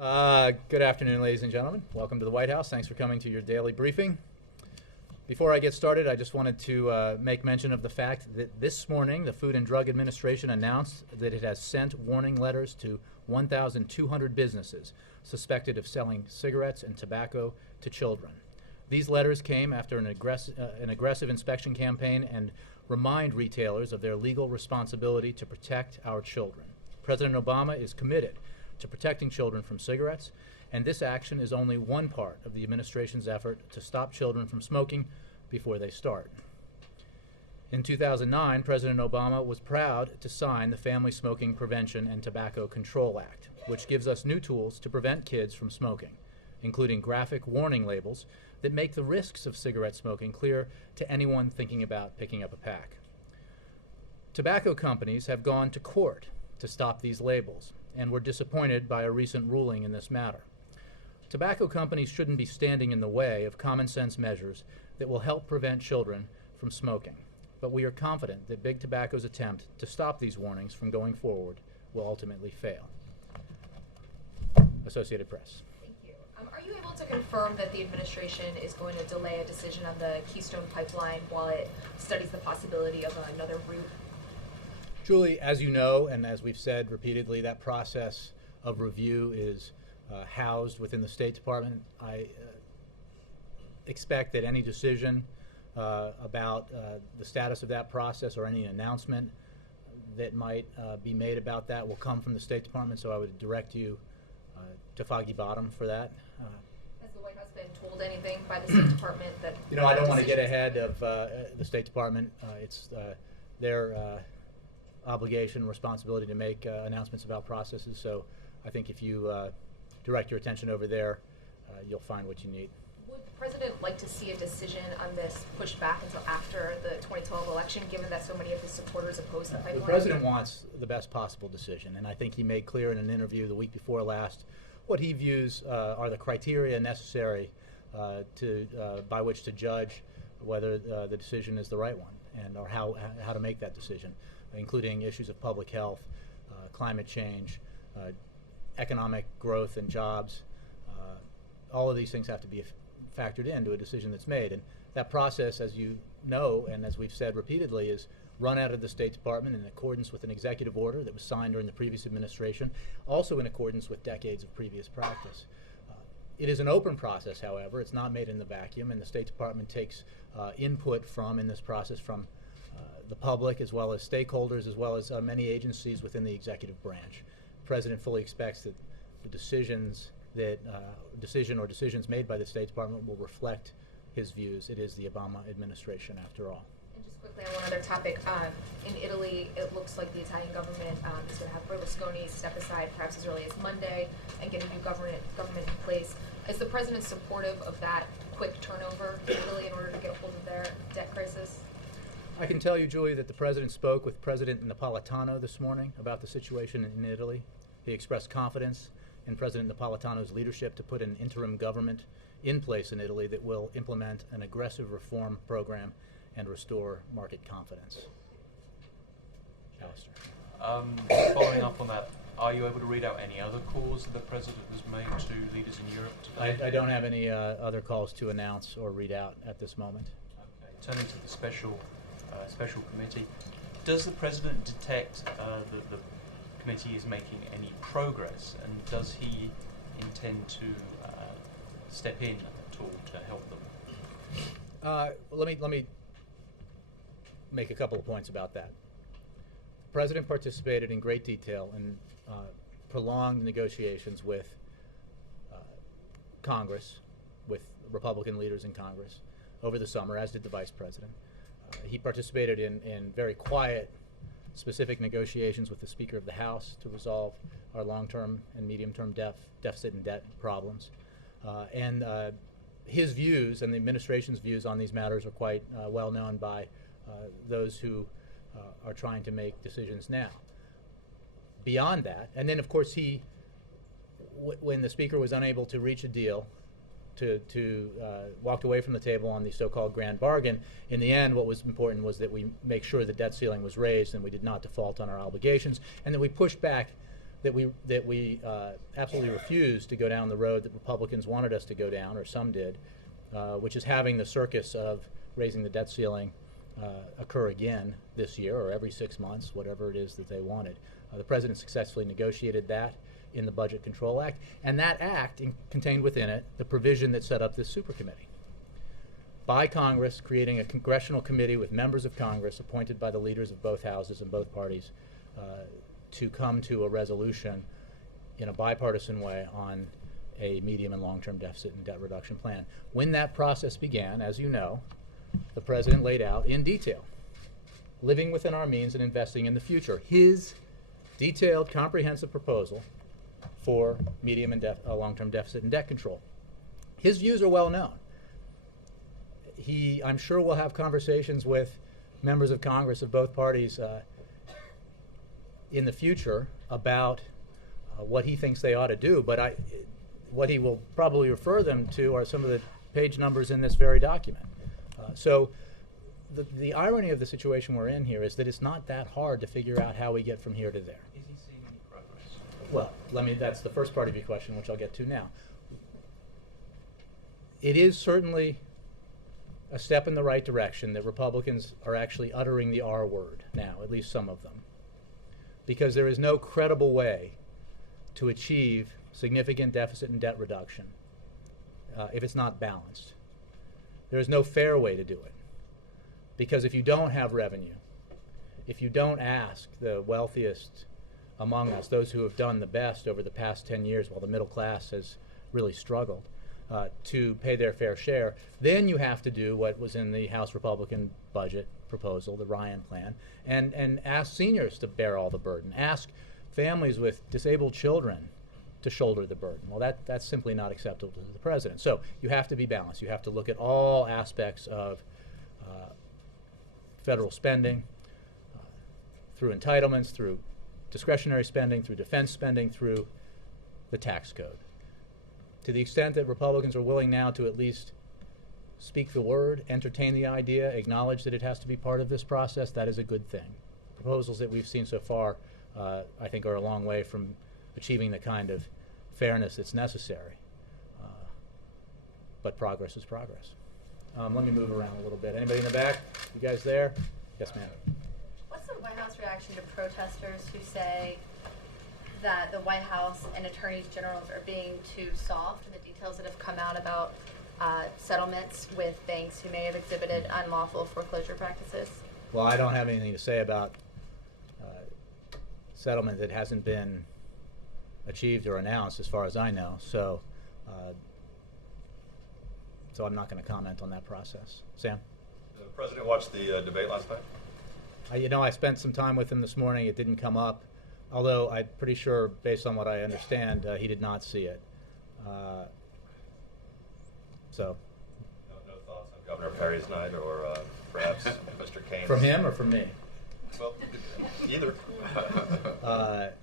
Good afternoon, ladies and gentlemen. Welcome to the White House. Thanks for coming to your daily briefing. Before I get started, I just wanted to make mention of the fact that this morning the Food and Drug Administration announced that it has sent warning letters to 1,200 businesses suspected of selling cigarettes and tobacco to children. These letters came after an aggressive inspection campaign and remind retailers of their legal responsibility to protect our children. President Obama is committed to protecting children from cigarettes, and this action is only one part of the administration's effort to stop children from smoking before they start. In 2009, President Obama was proud to sign the Family Smoking Prevention and Tobacco Control Act, which gives us new tools to prevent kids from smoking, including graphic warning labels that make the risks of cigarette smoking clear to anyone thinking about picking up a pack. Tobacco companies have gone to court to stop these labels, and were disappointed by a recent ruling in this matter. Tobacco companies shouldn't be standing in the way of common sense measures that will help prevent children from smoking, but we are confident that Big Tobacco's attempt to stop these warnings from going forward will ultimately fail. Associated Press. Thank you. Are you able to confirm that the administration is going to delay a decision on the Keystone Pipeline while it studies the possibility of another route? Julie, as you know, and as we've said repeatedly, that process of review is housed within the State Department. I expect that any decision about the status of that process or any announcement that might be made about that will come from the State Department, so I would direct you to Foggy Bottom for that. Has the White House been told anything by the State Department that... You know, I don't want to get ahead of the State Department. It's their obligation, responsibility to make announcements about processes, so I think if you direct your attention over there, you'll find what you need. Would the President like to see a decision on this pushed back until after the 2012 election, given that so many of his supporters oppose the pipeline? The President wants the best possible decision, and I think he made clear in an interview the week before last what he views are the criteria necessary by which to judge whether the decision is the right one, and or how to make that decision, including issues of public health, climate change, economic growth and jobs. All of these things have to be factored into a decision that's made. And that process, as you know, and as we've said repeatedly, is run out of the State Department in accordance with an executive order that was signed during the previous administration, also in accordance with decades of previous practice. It is an open process, however. It's not made in the vacuum, and the State Department takes input in this process from the public, as well as stakeholders, as well as many agencies within the executive branch. The President fully expects that the decisions made by the State Department will reflect his views. It is the Obama administration, after all. And just quickly on one other topic, in Italy, it looks like the Italian government is going to have Berlusconi step aside perhaps as early as Monday and get a new government in place. Is the President supportive of that quick turnover in Italy in order to get a hold of their debt crisis? I can tell you, Julie, that the President spoke with President Napolitano this morning about the situation in Italy. He expressed confidence in President Napolitano's leadership to put an interim government in place in Italy that will implement an aggressive reform program and restore market confidence. Alistair. Following up on that, are you able to read out any other calls that the President has made to leaders in Europe today? I don't have any other calls to announce or read out at this moment. Okay. Turning to the special committee, does the President detect that the committee is making any progress, and does he intend to step in at all to help them? Let me make a couple of points about that. The President participated in great detail in prolonged negotiations with Congress, with Republican leaders in Congress over the summer, as did the Vice President. He participated in very quiet, specific negotiations with the Speaker of the House to resolve our long-term and medium-term deficit and debt problems. And his views and the administration's views on these matters are quite well known by those who are trying to make decisions now. Beyond that, and then of course when the Speaker was unable to reach a deal, walked away from the table on the so-called grand bargain. In the end, what was important was that we make sure the debt ceiling was raised and we did not default on our obligations, and that we pushed back that we absolutely refused to go down the road that Republicans wanted us to go down, or some did, which is having the circus of raising the debt ceiling occur again this year or every 6 months, whatever it is that they wanted. The president successfully negotiated that in the Budget Control Act, and that act contained within it the provision that set up this super committee by Congress, creating a congressional committee with members of Congress appointed by the leaders of both houses and both parties to come to a resolution in a bipartisan way on a medium and long-term deficit and debt reduction plan. When that process began, as you know, the president laid out in detail, living within our means and investing in the future, his detailed, comprehensive proposal for medium and long-term deficit and debt control. His views are well known. I'm sure, will have conversations with members of Congress of both parties in the future about what he thinks they ought to do, but what he will probably refer them to are some of the page numbers in this very document. So the irony of the situation we're in here is that it's not that hard to figure out how we get from here to there. Is he seeing any progress? Well, that's the first part of your question, which I'll get to now. It is certainly a step in the right direction that Republicans are actually uttering the R word now, at least some of them, because there is no credible way to achieve significant deficit and debt reduction if it's not balanced. There is no fair way to do it, because if you don't have revenue, if you don't ask the wealthiest among us, those who have done the best over the past 10 years while the middle class has really struggled, to pay their fair share, then you have to do what was in the House Republican budget proposal, the Ryan plan, and ask seniors to bear all the burden. Ask families with disabled children to shoulder the burden. Well, that's simply not acceptable to the president. So you have to be balanced. You have to look at all aspects of federal spending, through entitlements, through discretionary spending, through defense spending, through the tax code. To the extent that Republicans are willing now to at least speak the word, entertain the idea, acknowledge that it has to be part of this process, that is a good thing. Proposals that we've seen so far, I think, are a long way from achieving the kind of fairness that's necessary. But progress is progress. Let me move around a little bit. Anybody in the back? You guys there? Yes, ma'am. What's the White House reaction to protesters who say that the White House and attorneys generals are being too soft in the details that have come out about settlements with banks who may have exhibited unlawful foreclosure practices? Well, I don't have anything to say about settlement that hasn't been achieved or announced, as far as I know. So I'm not going to comment on that process. Sam? Did the president watch the debate last night? I spent some time with him this morning. It didn't come up, although I'm pretty sure, based on what I understand, he did not see it. So. No thoughts on Governor Perry's night, or perhaps Mr. Kane's? From him or from me? Well, either.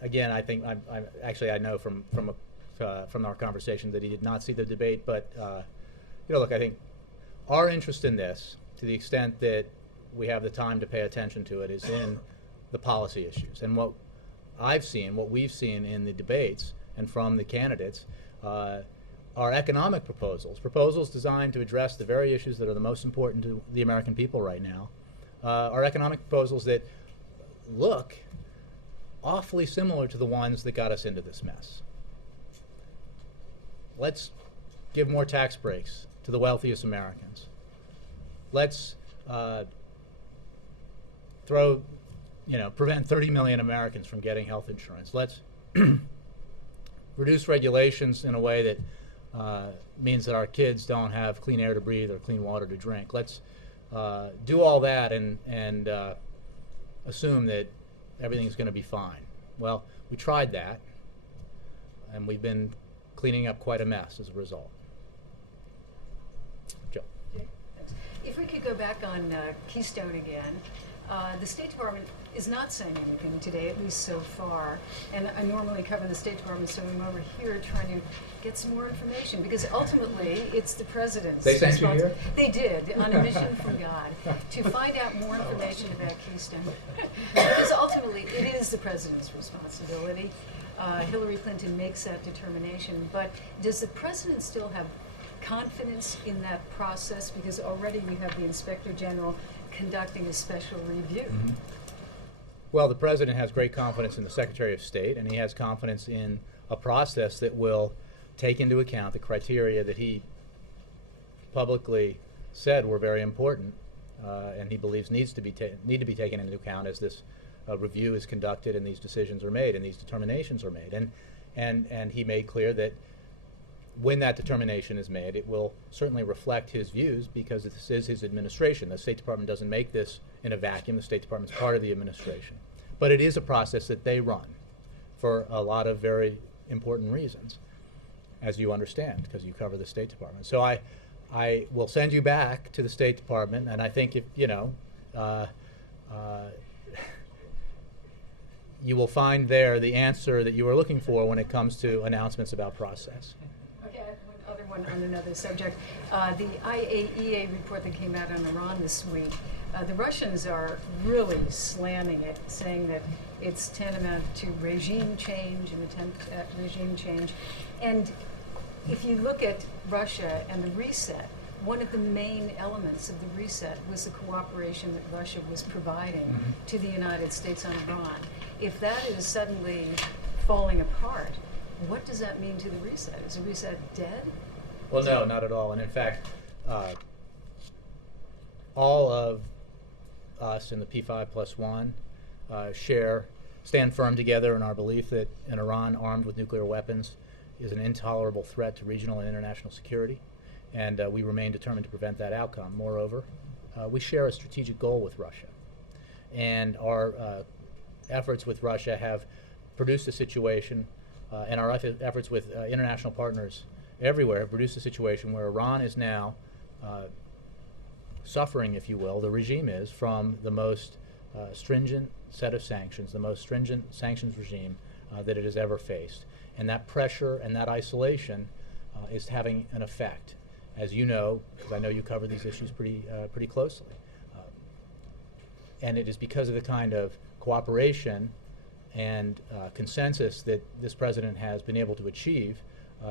Again, I think I know from our conversation that he did not see the debate. But look, I think our interest in this, to the extent that we have the time to pay attention to it, is in the policy issues. And what we've seen in the debates and from the candidates, are economic proposals designed to address the very issues that are the most important to the American people right now, are economic proposals that look awfully similar to the ones that got us into this mess. Let's give more tax breaks to the wealthiest Americans. Let's prevent 30 million Americans from getting health insurance. Let's reduce regulations in a way that means that our kids don't have clean air to breathe or clean water to drink. Let's do all that and assume that everything's going to be fine. Well, we tried that, and we've been cleaning up quite a mess as a result. Joe. If we could go back on Keystone again, the State Department is not saying anything today, at least so far. And I normally cover the State Department, so I'm over here trying to get some more information, because ultimately it's the president's They sent you here? They did, on a mission from God, to find out more information about Keystone. Because ultimately it is the president's responsibility. Hillary Clinton makes that determination. But does the president still have confidence in that process? Because already we have the Inspector General conducting a special review. Mm-hmm. Well, the president has great confidence in the Secretary of State, and he has confidence in a process that will take into account the criteria that he publicly said were very important, and he believes need to be taken into account as this review is conducted and these decisions are made and these determinations are made. And he made clear that when that determination is made, it will certainly reflect his views because this is his administration. The State Department doesn't make this in a vacuum. The State Department is part of the administration. But it is a process that they run for a lot of very important reasons, as you understand, because you cover the State Department. So I will send you back to the State Department, and I think if, you will find there the answer that you were looking for when it comes to announcements about process. Okay, one other one on another subject. The IAEA report that came out on Iran this week, the Russians are really slamming it, saying that it's tantamount to regime change, an attempt at regime change. And if you look at Russia and the reset, one of the main elements of the reset was the cooperation that Russia was providing to the United States on Iran. If that is suddenly falling apart, what does that mean to the reset? Is the reset dead? Well, no, not at all. And in fact, all of us in the P5+1 stand firm together in our belief that an Iran armed with nuclear weapons is an intolerable threat to regional and international security, and we remain determined to prevent that outcome. Moreover, we share a strategic goal with Russia, and our efforts with Russia have produced a situation, and our efforts with international partners everywhere have produced a situation where Iran is now suffering, if you will, the regime is, from the most stringent set of sanctions, the most stringent sanctions regime that it has ever faced. And that pressure and that isolation is having an effect, as you know, because I know you cover these issues pretty closely. And it is because of the kind of cooperation and consensus that this president has been able to achieve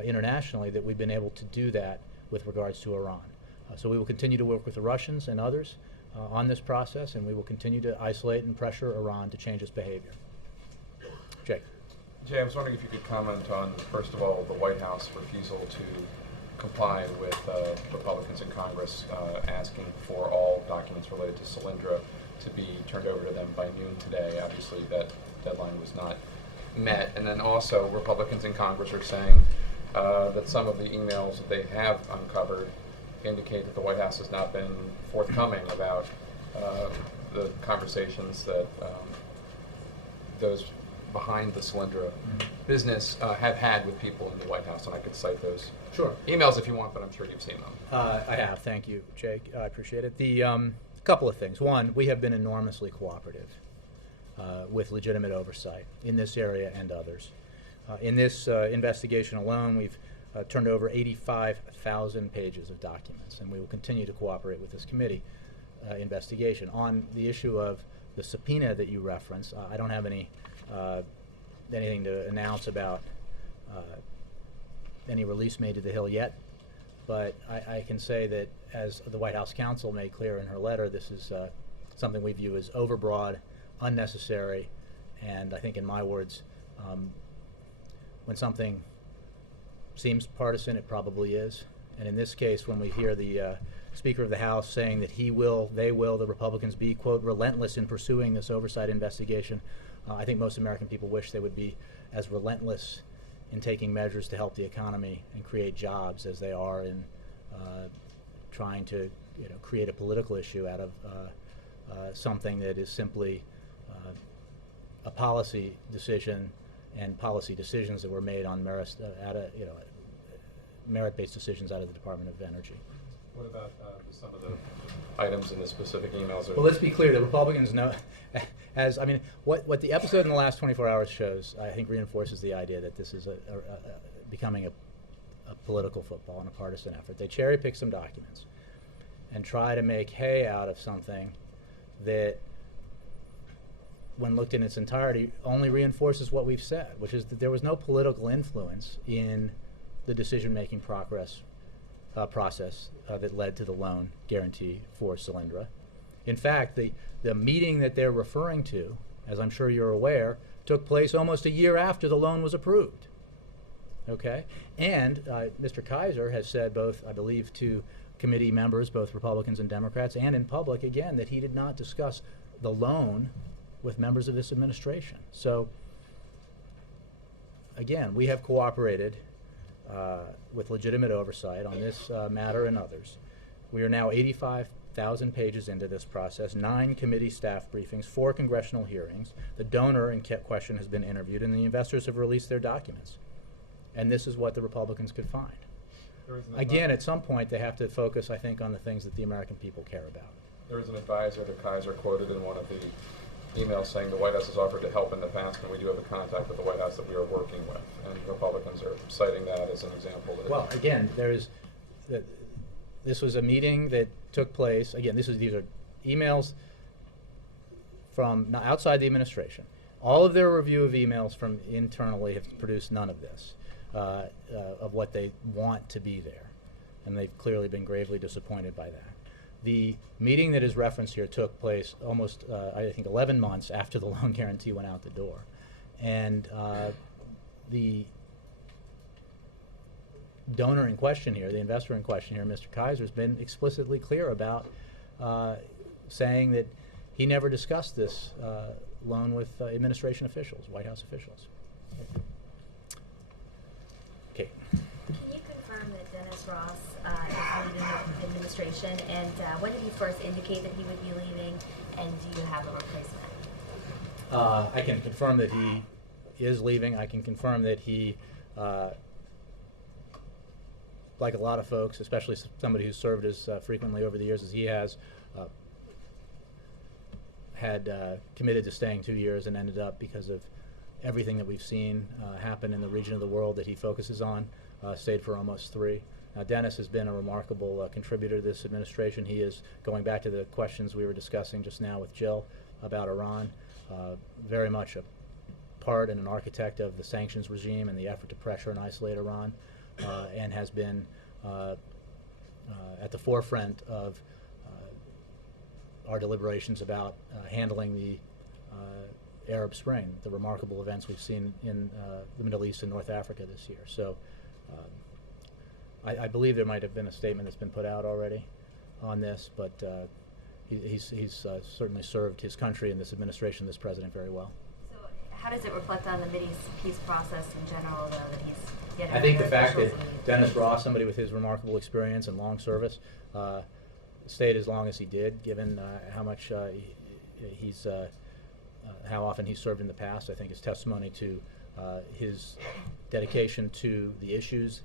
internationally that we've been able to do that with regards to Iran. So we will continue to work with the Russians and others on this process, and we will continue to isolate and pressure Iran to change its behavior. Jake. Jay, I was wondering if you could comment on, first of all, the White House refusal to comply with Republicans in Congress asking for all documents related to Solyndra to be turned over to them by noon today. Obviously, that deadline was not met. And then also, Republicans in Congress are saying that some of the emails that they have uncovered indicate that the White House has not been forthcoming about the conversations that those behind the Solyndra business have had with people in the White House, and I could cite those emails if you want, but I'm sure you've seen them. I have. Thank you, Jake. I appreciate it. The couple of things. One, we have been enormously cooperative with legitimate oversight in this area and others. In this investigation alone, we've turned over 85,000 pages of documents, and we will continue to cooperate with this committee investigation. On the issue of the subpoena that you referenced, I don't have anything to announce about any release made to the Hill yet, but I can say that, as the White House counsel made clear in her letter, this is something we view as overbroad, unnecessary, and I think, in my words, when something seems partisan, it probably is. And in this case, when we hear the Speaker of the House saying that the Republicans be, quote, relentless in pursuing this oversight investigation, I think most American people wish they would be as relentless in taking measures to help the economy and create jobs as they are in trying to create a political issue out of something that is simply a policy decision and policy decisions that were made on merit-based decisions out of the Department of Energy. What about some of the items in the specific emails? Well, let's be clear. The Republicans know, what the episode in the last 24 hours shows, I think, reinforces the idea that this is becoming a political football and a partisan effort. They cherry pick some documents and try to make hay out of something that when looked in its entirety, only reinforces what we've said, which is that there was no political influence in the decision-making process that led to the loan guarantee for Solyndra. In fact, the meeting that they're referring to, as I'm sure you're aware, took place almost a year after the loan was approved. Okay? And Mr. Kaiser has said both, I believe, to committee members, both Republicans and Democrats, and in public again, that he did not discuss the loan with members of this administration. So, again, we have cooperated with legitimate oversight on this matter and others. We are now 85,000 pages into this process, 9 committee staff briefings, 4 congressional hearings. The donor in question has been interviewed, and the investors have released their documents. And this is what the Republicans could find. Again, at some point, they have to focus, I think, on the things that the American people care about. There was an advisor to Kaiser quoted in one of the emails saying the White House has offered to help in the past, and we do have a contact with the White House that we are working with. And Republicans are citing that as an example. Well, again, this was a meeting that took place. Again, these are emails from outside the administration. All of their review of emails from internally have produced none of this, of what they want to be there. And they've clearly been gravely disappointed by that. The meeting that is referenced here took place almost, I think, 11 months after the loan guarantee went out the door. And the donor in question here, the investor in question here, Mr. Kaiser, has been explicitly clear about saying that he never discussed this loan with administration officials, White House officials. Okay. Can you confirm that Dennis Ross is leaving the administration, and when did he first indicate that he would be leaving, and do you have a replacement? I can confirm that he is leaving. I can confirm that he, like a lot of folks, especially somebody who's served as frequently over the years as he has, had committed to staying 2 years and ended up, because of everything that we've seen happen in the region of the world that he focuses on, stayed for almost 3. Now, Dennis has been a remarkable contributor to this administration. He is, going back to the questions we were discussing just now with Jill about Iran, very much a part and an architect of the sanctions regime and the effort to pressure and isolate Iran, and has been at the forefront of our deliberations about handling the Arab Spring, the remarkable events we've seen in the Middle East and North Africa this year. So I believe there might have been a statement that's been put out already on this, but he's certainly served his country and this administration, this president, very well. So how does it reflect on the Mideast process in general, though, that he's yet I think the another fact that official leave? Dennis Ross, somebody with his remarkable experience and long service, stayed as long as he did, given how much how often he's served in the past, I think is testimony to his dedication to the issues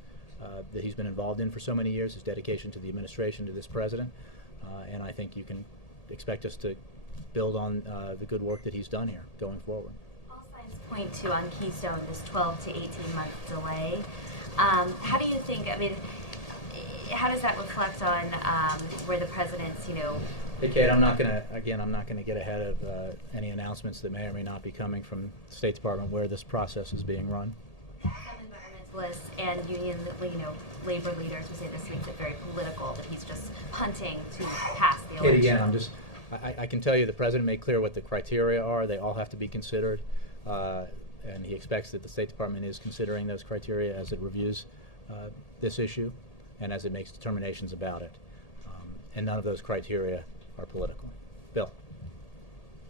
that he's been involved in for so many years, his dedication to the administration, to this president, and I think you can expect us to build on the good work that he's done here going forward. All signs point to, on Keystone, this 12 to 18-month delay. How do you think, I mean, how does that reflect on where the president's, Hey, Kate, I'm not gonna get ahead of any announcements that may or may not be coming from the State Department where this process is being run. Some environmentalists and union, labor leaders would say this makes it very political, that he's just punting to pass the election. Kate, again, I can tell you the president made clear what the criteria are. They all have to be considered, and he expects that the State Department is considering those criteria as it reviews this issue and as it makes determinations about it. And none of those criteria are political. Bill.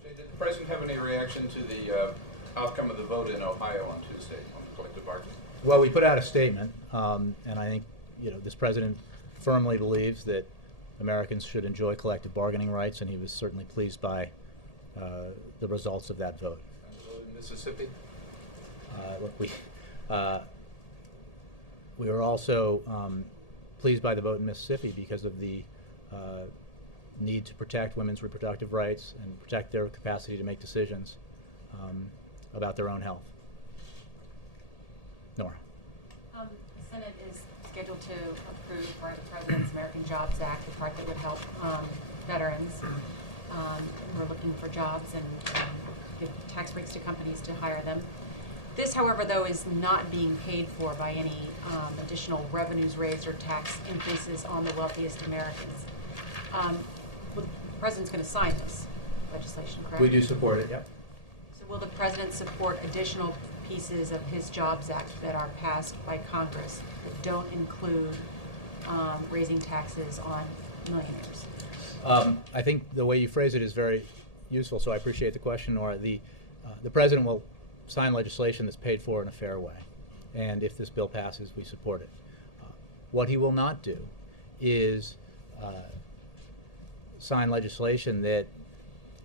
Did the president have any reaction to the outcome of the vote in Ohio on Tuesday on the collective bargaining? Well, we put out a statement, and I think this president firmly believes that Americans should enjoy collective bargaining rights, and he was certainly pleased by the results of that vote. And the vote in Mississippi? Look, we were also pleased by the vote in Mississippi because of the need to protect women's reproductive rights and protect their capacity to make decisions about their own health. Nora. The Senate is scheduled to approve the President's American Jobs Act, the part that would help veterans who are looking for jobs, and give tax breaks to companies to hire them. This, however, though, is not being paid for by any additional revenues raised or tax increases on the wealthiest Americans. Well, the President's going to sign this legislation, correct? We do support it, yep. So will the President support additional pieces of his Jobs Act that are passed by Congress that don't include raising taxes on millionaires? I think the way you phrase it is very useful, so I appreciate the question, Nora. The President will sign legislation that's paid for in a fair way, and if this bill passes, we support it. What he will not do is sign legislation that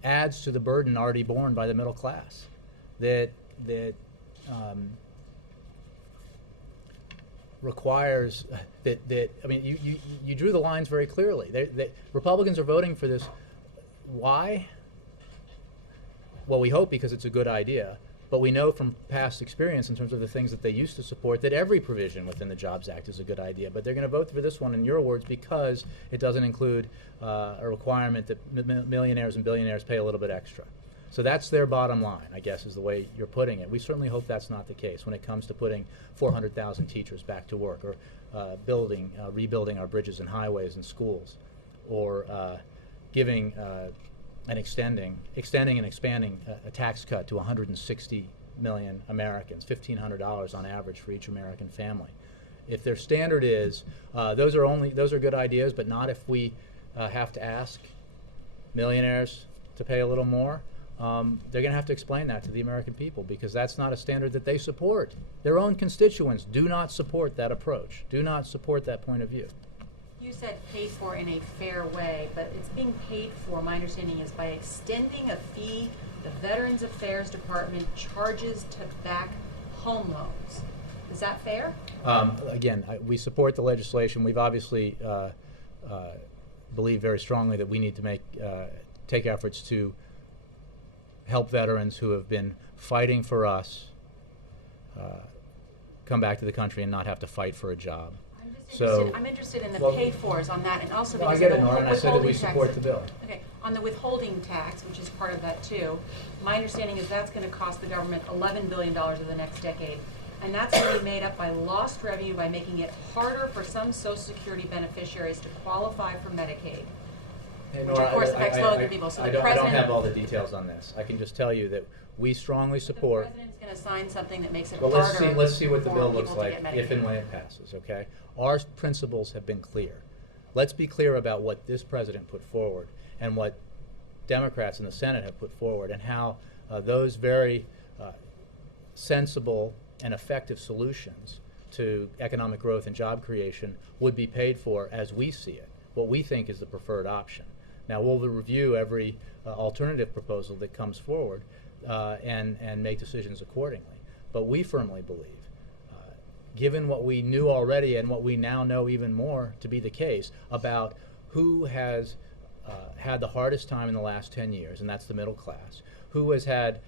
adds to the burden already borne by the middle class, that requires that I mean, you drew the lines very clearly. Republicans are voting for this. Why? Well, we hope because it's a good idea, but we know from past experience in terms of the things that they used to support that every provision within the Jobs Act is a good idea. But they're going to vote for this one, in your words, because it doesn't include a requirement that millionaires and billionaires pay a little bit extra. So that's their bottom line, I guess, is the way you're putting it. We certainly hope that's not the case when it comes to putting 400,000 teachers back to work, or rebuilding our bridges and highways and schools, or giving and extending and expanding a tax cut to 160 million Americans, $1,500 on average for each American family. If their standard is those are good ideas, but not if we have to ask millionaires to pay a little more, they're going to have to explain that to the American people, because that's not a standard that they support. Their own constituents do not support that approach, do not support that point of view. You said paid for in a fair way, but it's being paid for, my understanding is, by extending a fee the Veterans Affairs Department charges to back home loans. Is that fair? Again, we support the legislation. We've obviously believe very strongly that we need to take efforts to help veterans who have been fighting for us come back to the country and not have to fight for a job. I'm interested in the well, pay-fors on that, and also well, because I get of it, the Nora, and I said that we withholding support tax. the bill. Okay, on the withholding tax, which is part of that too, my understanding is that's going to cost the government $11 billion over the next decade, and that's going to be made up by lost revenue by making it harder for some Social Security beneficiaries to qualify for Medicaid. Hey, Which, Nora, of course, affects low-income people. So I the don't president have all the details on this. I can just tell you that we strongly support. The president's going to sign something that makes it Well, harder. let's see what the for bill looks people to like get if and Medicaid. when it passes, okay? Our principles have been clear. Let's be clear about what this president put forward and what Democrats in the Senate have put forward, and how those very sensible and effective solutions to economic growth and job creation would be paid for as we see it, what we think is the preferred option. Now, we'll review every alternative proposal that comes forward and make decisions accordingly. But we firmly believe, given what we knew already and what we now know even more to be the case about who has had the hardest time in the last 10 years, and that's the middle class, who has had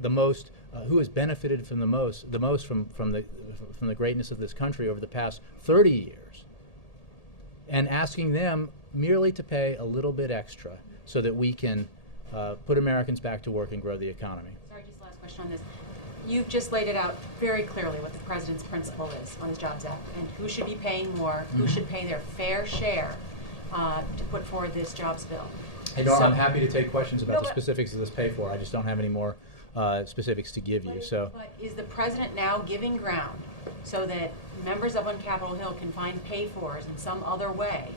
the most, who has benefited from the most from the greatness of this country over the past 30 years, and asking them merely to pay a little bit extra so that we can put Americans back to work and grow the economy. Sorry, just last question on this. You've just laid it out very clearly what the president's principle is on his Jobs Act, and who should be paying more, who should pay their fair share to put forward this jobs bill. Hey, Nora, I'm happy to take questions about the but- specifics of this pay for. I just don't have any more specifics to give you. So, But is the president now giving ground so that members up on Capitol Hill can find pay-fors in some other way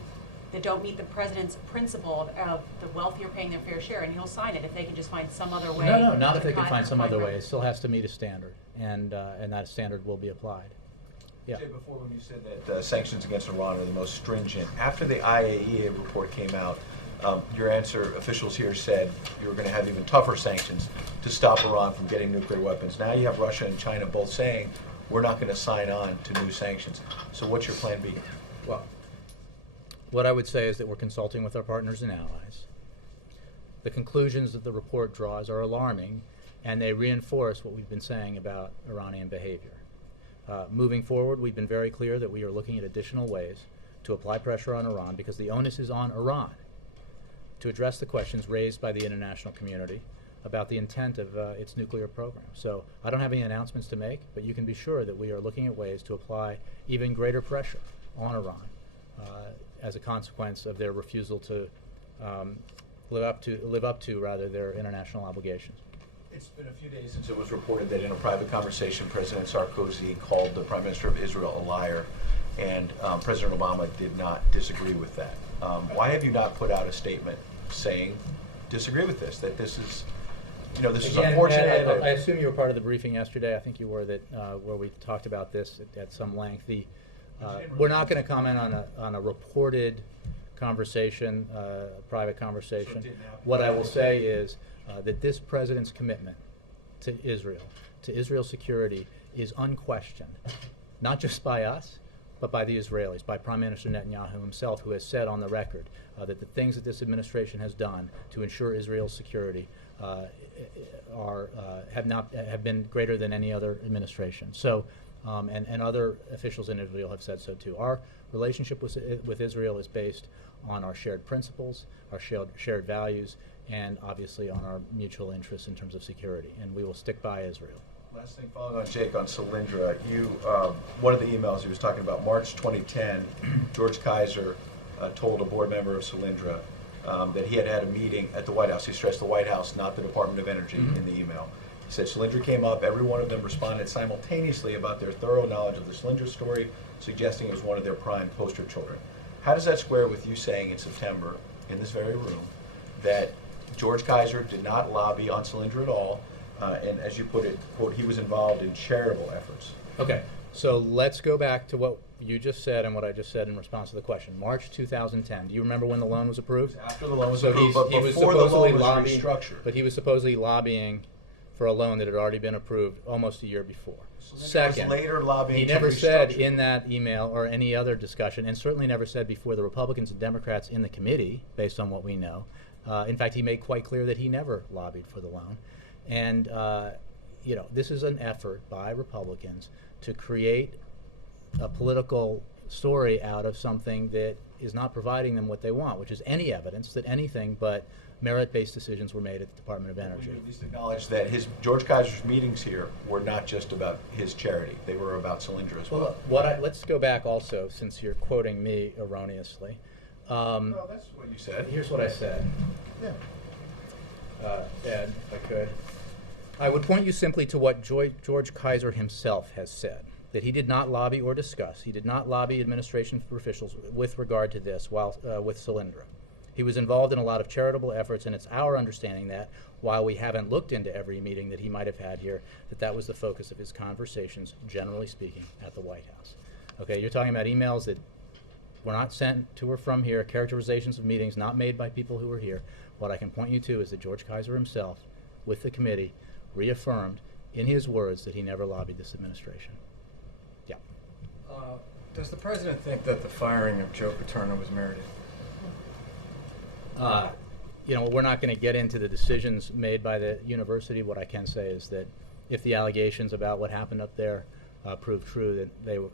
that don't meet the president's principle of the wealthier paying their fair share, and he'll sign it if they can just find some other way? no, not if to they can find some other way. It revenue? still has to meet a standard, and that standard will be applied. Yeah. Jay, before when you said that sanctions against Iran are the most stringent, after the IAEA report came out, your answer, officials here said you were going to have even tougher sanctions to stop Iran from getting nuclear weapons. Now you have Russia and China both saying we're not going to sign on to new sanctions. So what's your plan B? Well, what I would say is that we're consulting with our partners and allies. The conclusions that the report draws are alarming, and they reinforce what we've been saying about Iranian behavior. Moving forward, we've been very clear that we are looking at additional ways to apply pressure on Iran, because the onus is on Iran to address the questions raised by the international community about the intent of its nuclear program. So I don't have any announcements to make, but you can be sure that we are looking at ways to apply even greater pressure on Iran as a consequence of their refusal to live up to their international obligations. It's been a few days since it was reported that in a private conversation, President Sarkozy called the Prime Minister of Israel a liar, and President Obama did not disagree with that. Why have you not put out a statement saying, disagree with this, that this is, this is Again, unfortunate? Ed, I assume you were part of the briefing yesterday. I think you were, that where we talked about this at some length. We're not going to comment on a reported conversation, private conversation. What I will say is that this president's commitment to Israel's security, is unquestioned, not just by us, but by the Israelis, by Prime Minister Netanyahu himself, who has said on the record that the things that this administration has done to ensure Israel's security have been greater than any other administration. So, and other officials in Israel have said so too. Our relationship with Israel is based on our shared principles, our shared values, and obviously on our mutual interests in terms of security. And we will stick by Israel. Last thing, following on Jake on Solyndra, one of the emails he was talking about, March 2010, George Kaiser told a board member of Solyndra that he had a meeting at the White House. He stressed the White House, not the Department of Energy, in the email. He said Solyndra came up, every one of them responded simultaneously about their thorough knowledge of the Solyndra story, suggesting it was one of their prime poster children. How does that square with you saying in September, in this very room, that George Kaiser did not lobby on Solyndra at all, and as you put it, quote, he was involved in charitable efforts? Okay, so let's go back to what you just said and what I just said in response to the question. March 2010. Do you remember when the loan was approved? After the loan was So approved, but he was before the supposedly loan was lobbying, restructured. but he was supposedly lobbying for a loan that had already been approved almost a year before. Second, later lobbying he to never said restructure. in that email or any other discussion, and certainly never said before the Republicans and Democrats in the committee, based on what we know. In fact, he made quite clear that he never lobbied for the loan. And this is an effort by Republicans to create a political story out of something that is not providing them what they want, which is any evidence that anything but merit-based decisions were made at the Department of Energy. We at least acknowledge that George Kaiser's meetings here were not just about his charity; they were about Solyndra as well. Look, let's go back also, since you're quoting me erroneously. No, that's what you said. Here's what I said. Yeah. Ed, if I could. I would point you simply to what George Kaiser himself has said, that he did not lobby or discuss. He did not lobby administration officials with regard to this with Solyndra. He was involved in a lot of charitable efforts, and it's our understanding that, while we haven't looked into every meeting that he might have had here, that was the focus of his conversations, generally speaking, at the White House. Okay, you're talking about emails that were not sent to or from here, characterizations of meetings not made by people who were here. What I can point you to is that George Kaiser himself, with the committee, reaffirmed in his words that he never lobbied this administration. Yeah. Does the president think that the firing of Joe Paterno was merited? We're not going to get into the decisions made by the university. What I can say is that if the allegations about what happened up there prove true, that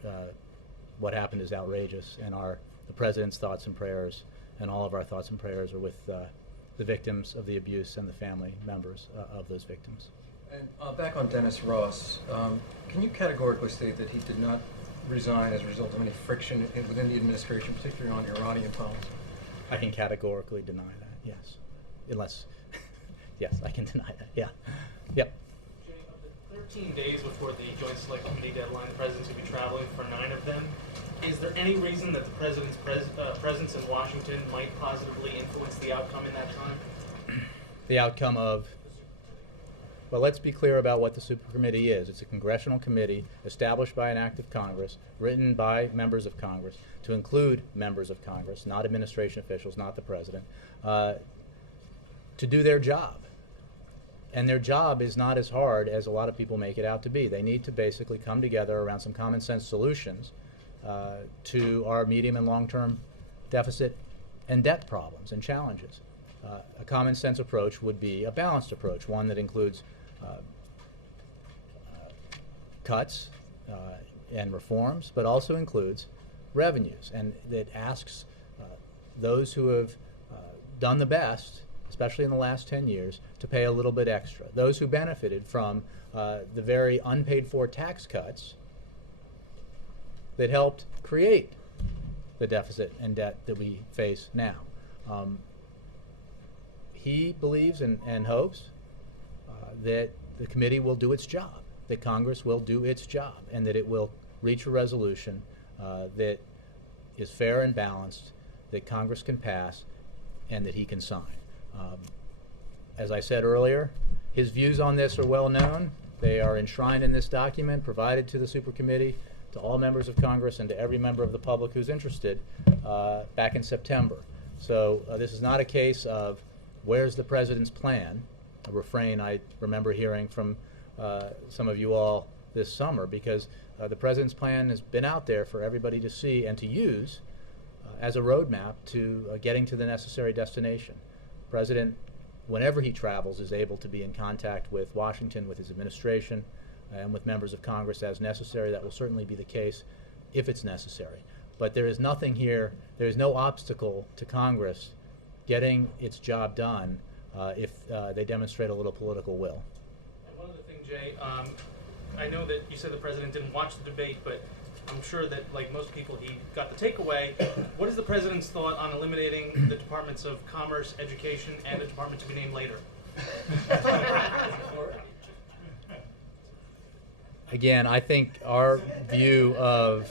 what happened is outrageous, and the president's thoughts and prayers and all of our thoughts and prayers are with the victims of the abuse and the family members of those victims. And back on Dennis Ross, can you categorically state that he did not resign as a result of any friction within the administration, particularly on Iranian policy? I can categorically deny that, yes. Unless, yes, I can deny that, yeah. Yep. Jay, of the 13 days before the Joint Select Committee deadline, the president's going to be traveling for 9 of them. Is there any reason that the president's presence in Washington might positively influence the outcome in that time? The outcome of? Well, let's be clear about what the Supercommittee is. It's a congressional committee established by an act of Congress, written by members of Congress, to include members of Congress, not administration officials, not the president, to do their job. And their job is not as hard as a lot of people make it out to be. They need to basically come together around some common sense solutions to our medium and long-term deficit and debt problems and challenges. A common sense approach would be a balanced approach, one that includes cuts and reforms, but also includes revenues, and that asks those who have done the best, especially in the last 10 years, to pay a little bit extra. Those who benefited from the very unpaid for tax cuts that helped create the deficit and debt that we face now. He believes and hopes that the committee will do its job, that Congress will do its job, and that it will reach a resolution that is fair and balanced, that Congress can pass, and that he can sign. As I said earlier, his views on this are well known. They are enshrined in this document provided to the supercommittee, to all members of Congress, and to every member of the public who's interested back in September. So this is not a case of where's the president's plan, a refrain I remember hearing from some of you all this summer, because the president's plan has been out there for everybody to see and to use as a roadmap to getting to the necessary destination. The president, whenever he travels, is able to be in contact with Washington, with his administration, and with members of Congress as necessary. That will certainly be the case if it's necessary. But there is nothing here, there is no obstacle to Congress getting its job done if they demonstrate a little political will. And one other thing, Jay, I know that you said the president didn't watch the debate, but I'm sure that, like most people, he got the takeaway. What is the president's thought on eliminating the departments of Commerce, Education, and the department to be named later? Again, I think our view of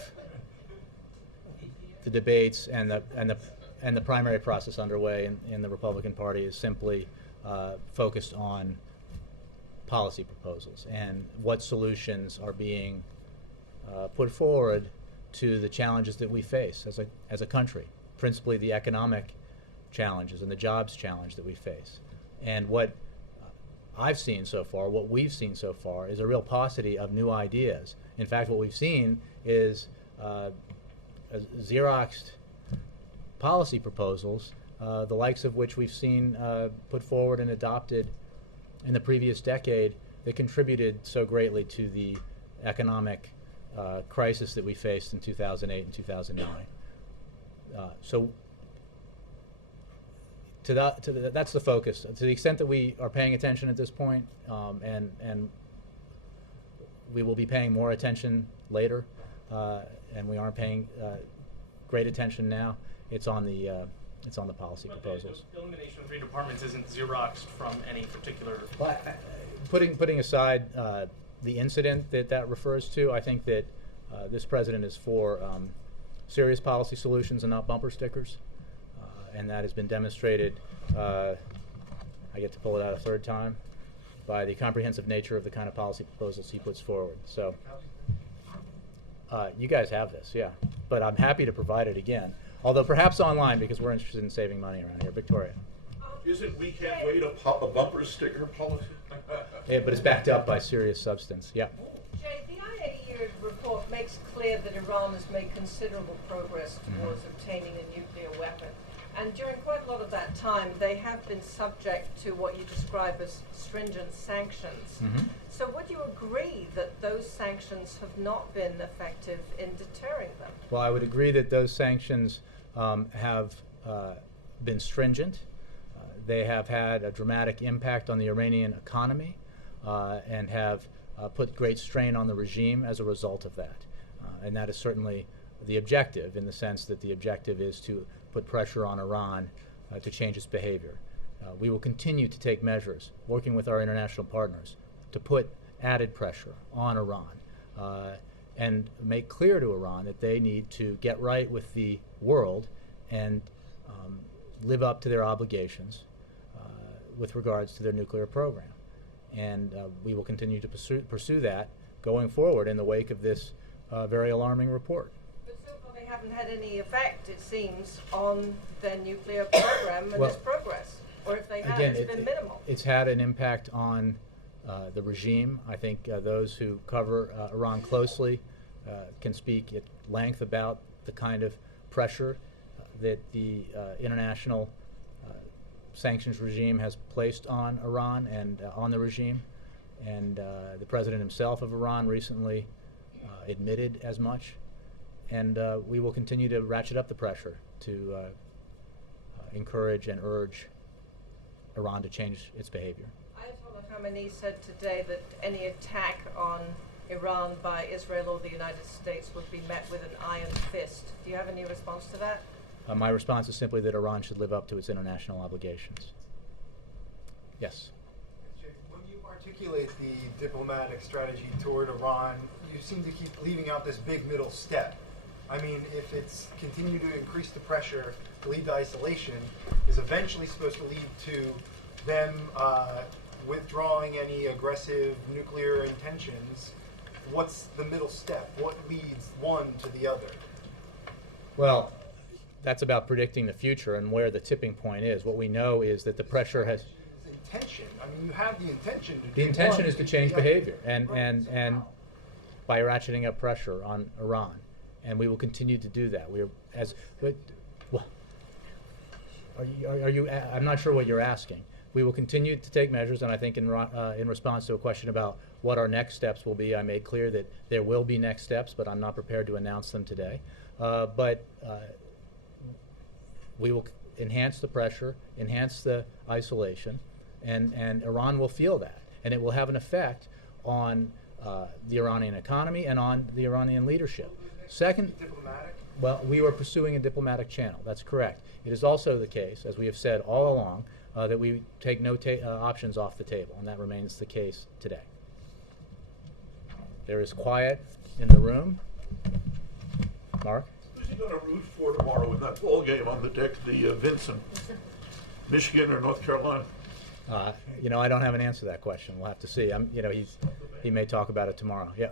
the debates and the primary process underway in the Republican Party is simply focused on policy proposals and what solutions are being put forward to the challenges that we face as a country, principally the economic challenges and the jobs challenge that we face. And what I've seen so far, what we've seen so far, is a real paucity of new ideas. In fact, what we've seen is Xeroxed policy proposals, the likes of which we've seen put forward and adopted in the previous decade, that contributed so greatly to the economic crisis that we faced in 2008 and 2009. So that's the focus. To the extent that we are paying attention at this point, and we will be paying more attention later, and we aren't paying great attention now, it's on the policy proposals. The elimination of 3 departments isn't Xeroxed from any particular. Well, putting aside the incident that refers to, I think that this president is for serious policy solutions and not bumper stickers, and that has been demonstrated. I get to pull it out a third time by the comprehensive nature of the kind of policy proposals he puts forward. So you guys have this, yeah, but I'm happy to provide it again. Although perhaps online, because we're interested in saving money around here. Victoria. Isn't we can't wait a bumper sticker policy? Yeah, but it's backed up by serious substance. Yeah. Jay, the IAEA report makes clear that Iran has made considerable progress towards obtaining a nuclear weapon. And during quite a lot of that time, they have been subject to what you describe as stringent sanctions. So would you agree that those sanctions have not been effective in deterring them? Well, I would agree that those sanctions have been stringent. They have had a dramatic impact on the Iranian economy and have put great strain on the regime as a result of that. And that is certainly the objective, in the sense that the objective is to put pressure on Iran to change its behavior. We will continue to take measures, working with our international partners, to put added pressure on Iran and make clear to Iran that they need to get right with the world and live up to their obligations with regards to their nuclear program. And we will continue to pursue that going forward in the wake of this very alarming report. But so far they haven't had any effect, it seems, on their nuclear program and its progress. Or if they have, Again, it's been minimal. It's had an impact on the regime. I think those who cover Iran closely can speak at length about the kind of pressure that the international sanctions regime has placed on Iran and on the regime. And the president himself of Iran recently admitted as much. And we will continue to ratchet up the pressure to encourage and urge Iran to change its behavior. Ayatollah Khamenei said today that any attack on Iran by Israel or the United States would be met with an iron fist. Do you have any response to that? My response is simply that Iran should live up to its international obligations. Yes. When you articulate the diplomatic strategy toward Iran, you seem to keep leaving out this big middle step. I mean, if it's continue to increase the pressure, lead to isolation, is eventually supposed to lead to them withdrawing any aggressive nuclear intentions. What's the middle step? What leads one to the other? Well, that's about predicting the future and where the tipping point is. What we know is that the pressure has... Intention. I mean, you have the intention to do The intention one, is to change the other. behavior and by ratcheting up pressure on Iran. And we will continue to do that. I'm not sure what you're asking. We will continue to take measures, and I think in response to a question about what our next steps will be, I made clear that there will be next steps, but I'm not prepared to announce them today. We will enhance the pressure, enhance the isolation, and Iran will feel that. And it will have an effect on the Iranian economy and on the Iranian leadership. Second, well, we were pursuing a diplomatic channel. That's correct. It is also the case, as we have said all along, that we take no options off the table, and that remains the case today. There is quiet in the room. Mark? Who's he going to root for tomorrow in that ball game on the deck, the Vincent? Michigan or North Carolina? You know, I don't have an answer to that question. We'll have to see. He may talk about it tomorrow. Yeah.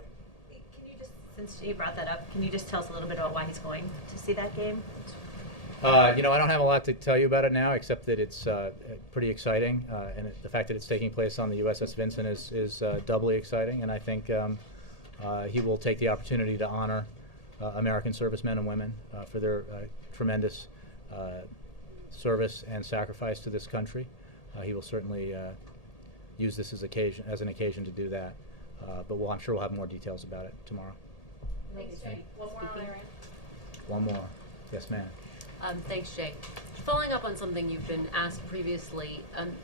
Can you just, since you brought that up, can you just tell us a little bit about why he's going to see that game? I don't have a lot to tell you about it now, except that it's pretty exciting, and the fact that it's taking place on the USS Vincent is doubly exciting, and I think he will take the opportunity to honor American servicemen and women for their tremendous service and sacrifice to this country. He will certainly use this as an occasion to do that, but I'm sure we'll have more details about it tomorrow. Thanks, Jay. One more, Larry. One more. Yes, ma'am. Thanks, Jay. Following up on something you've been asked previously,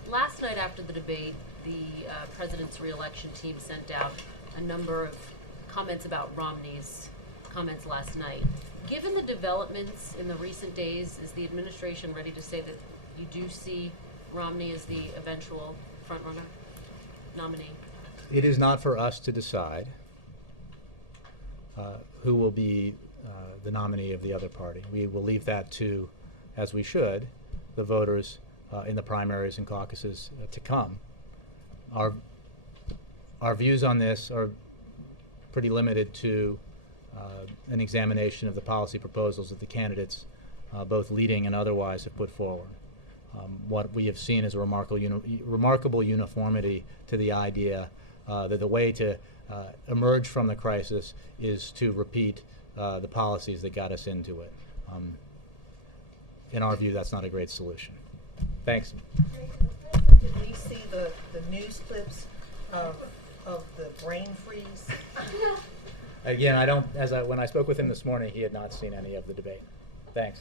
last night after the debate, the president's reelection team sent out a number of comments about Romney's comments last night. Given the developments in the recent days, is the administration ready to say that you do see Romney as the eventual frontrunner nominee? It is not for us to decide who will be the nominee of the other party. We will leave that to, as we should, the voters in the primaries and caucuses to come. Our views on this are pretty limited to an examination of the policy proposals that the candidates, both leading and otherwise, have put forward. What we have seen is a remarkable uniformity to the idea that the way to emerge from the crisis is to repeat the policies that got us into it. In our view, that's not a great solution. Thanks. Did we see the news clips of the brain freeze? Again, when I spoke with him this morning, he had not seen any of the debate. Thanks.